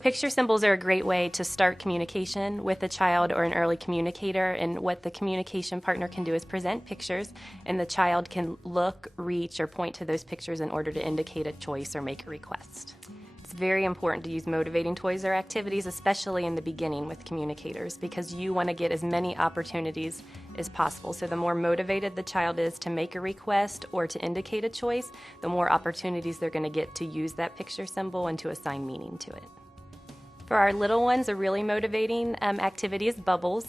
Picture symbols are a great way to start communication with a child or an early communicator, and what the communication partner can do is present pictures, and the child can look, reach, or point to those pictures in order to indicate a choice or make a request. It's very important to use motivating toys or activities, especially in the beginning with communicators, because you want to get as many opportunities as possible. So the more motivated the child is to make a request or to indicate a choice, the more opportunities they're going to get to use that picture symbol and to assign meaning to it. For our little ones, a really motivating activity is bubbles.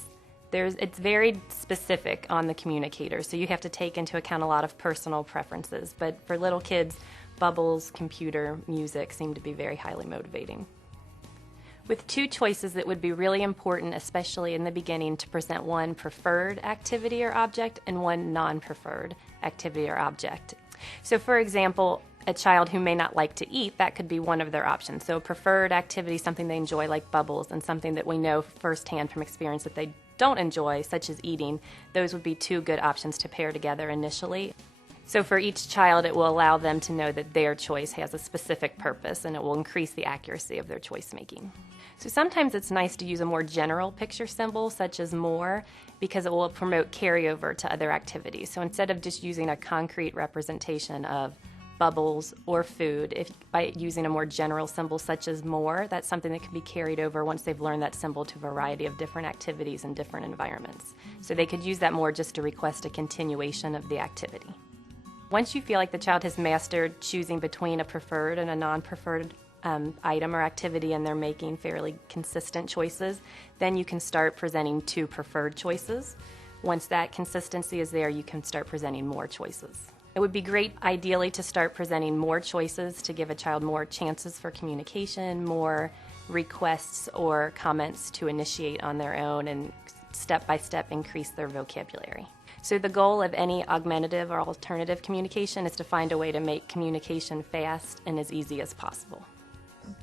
It's very specific on the communicator, so you have to take into account a lot of personal preferences. But for little kids, bubbles, computer, music seem to be very highly motivating. With two choices, it would be really important, especially in the beginning, to present one preferred activity or object and one non-preferred activity or object. So for example, a child who may not like to eat, that could be one of their options. So a preferred activity, something they enjoy like bubbles, and something that we know firsthand from experience that they don't enjoy, such as eating, those would be two good options to pair together initially. So for each child, it will allow them to know that their choice has a specific purpose, and it will increase the accuracy of their choice making. So sometimes it's nice to use a more general picture symbol, such as more, because it will promote carryover to other activities. So instead of just using a concrete representation of bubbles or food, by using a more general symbol such as more, that's something that can be carried over once they've learned that symbol to a variety of different activities in different environments. So they could use that more just to request a continuation of the activity. Once you feel like the child has mastered choosing between a preferred and a non-preferred item or activity, and they're making fairly consistent choices, then you can start presenting two preferred choices. Once that consistency is there, you can start presenting more choices. It would be great, ideally, to start presenting more choices to give a child more chances for communication, more requests or comments to initiate on their own, and step by step increase their vocabulary. So the goal of any augmentative or alternative communication is to find a way to make communication fast and as easy as possible.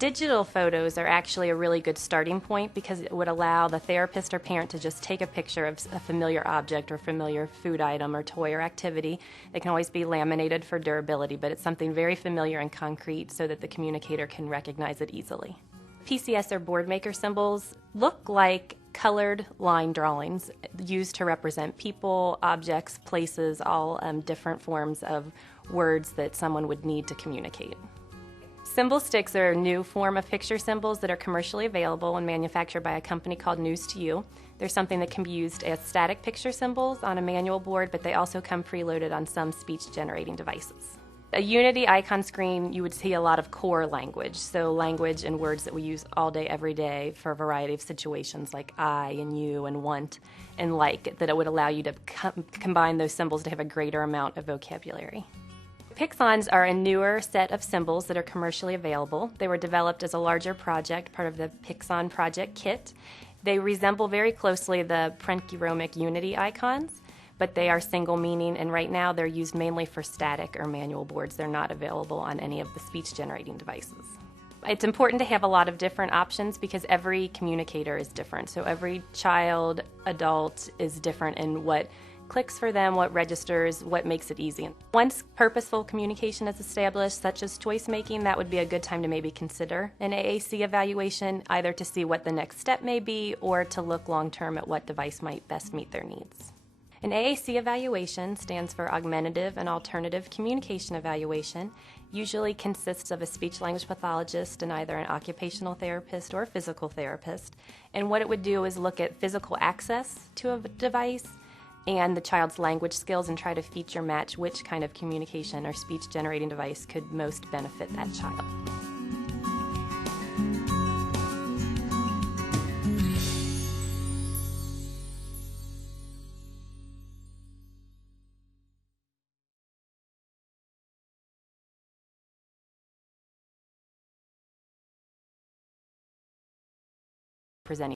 Digital photos are actually a really good starting point because it would allow the therapist or parent to just take a picture of a familiar object or familiar food item or toy or activity. It can always be laminated for durability, but it's something very familiar and concrete so that the communicator can recognize it easily. PCS or board maker symbols look like colored line drawings used to represent people, objects, places, all different forms of words that someone would need to communicate. Symbol sticks are a new form of picture symbols that are commercially available and manufactured by a company called News to You. They're something that can be used as static picture symbols on a manual board, but they also come preloaded on some speech-generating devices. A Unity icon screen, you would see a lot of core language, so language and words that we use all day, every day for a variety of situations like I and you and want and like, that it would allow you to combine those symbols to have a greater amount of vocabulary. Pixons are a newer set of symbols that are commercially available. They were developed as a larger project, part of the Pixon project kit. They resemble very closely the Prenkiromic Unity icons, but they are single meaning, and right now they're used mainly for static or manual boards. They're not available on any of the speech-generating devices. It's important to have a lot of different options because every communicator is different. So every child, adult is different in what clicks for them, what registers, what makes it easy. Once purposeful communication is established, such as choice making, that would be a good time to maybe consider an AAC evaluation, either to see what the next step may be or to look long-term at what device might best meet their needs. An AAC evaluation stands for Augmentative and Alternative Communication Evaluation, usually consists of a speech-language pathologist and either an occupational therapist or a physical therapist. And what it would do is look at physical access to a device and the child's language skills and try to feature match which kind of communication or speech-generating device could most benefit that child. Presenting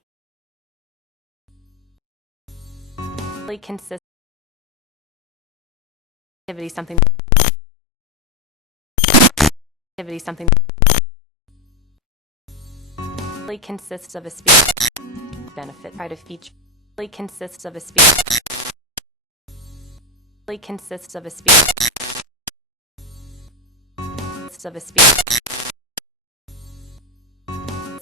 consists something consists of a speech benefit. Try to feature consists of a speech consists of a speech of a speech